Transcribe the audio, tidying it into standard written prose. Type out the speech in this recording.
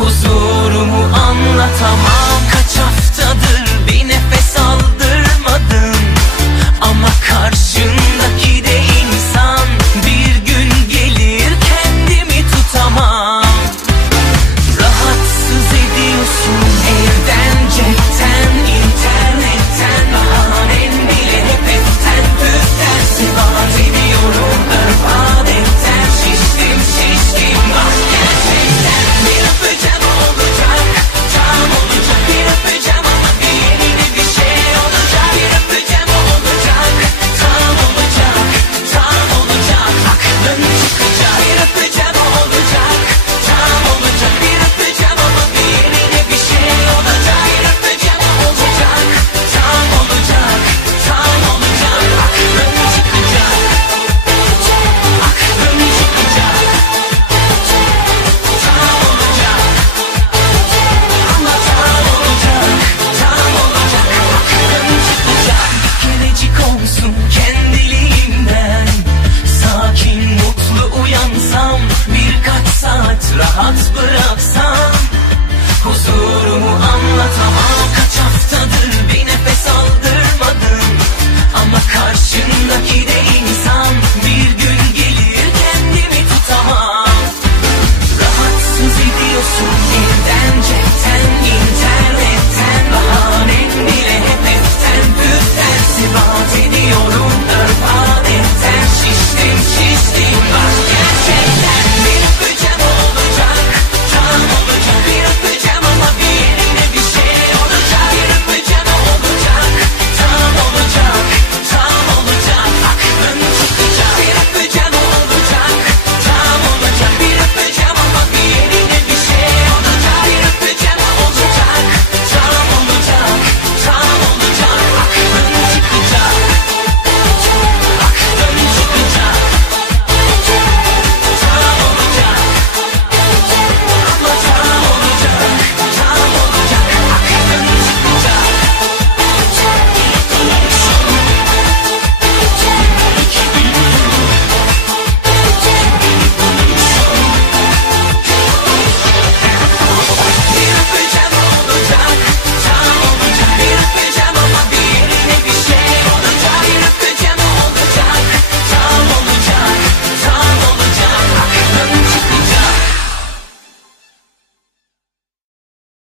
huzurumu anlatamam. Kaç haftadır bir nefes aldırmadın, ama karşındaki de insan. Bir gün gelir kendimi tutamam. Rahatsız ediyorsun evden, cepten, internetten. Bahanen bile hep eften püften. Sebat ediyorum örf adetten. Şiştim şiştim bak gerçekten. Bir öpeceğim olacak, tam olacak. Bir öpeceğim ama bir yeni bir şey olacak. Bir öpeceğim olacak, tam olacak, tam olacak. Aklın çıkacak. Bir öpeceğim olacak, tam olacak. Bir öpeceğim ama bir yeni bir şey olacak. Bir öpeceğim olacak, tam olacak, tam olacak. Aklın çıkacak, aklın çıkacak. Tam olacak ama tam olacak, tam olacak. Aklın çıkacak. Bir kerecik olsun kendiliğimden, sakin mutlu uyansam, birkaç saat rahat bırak.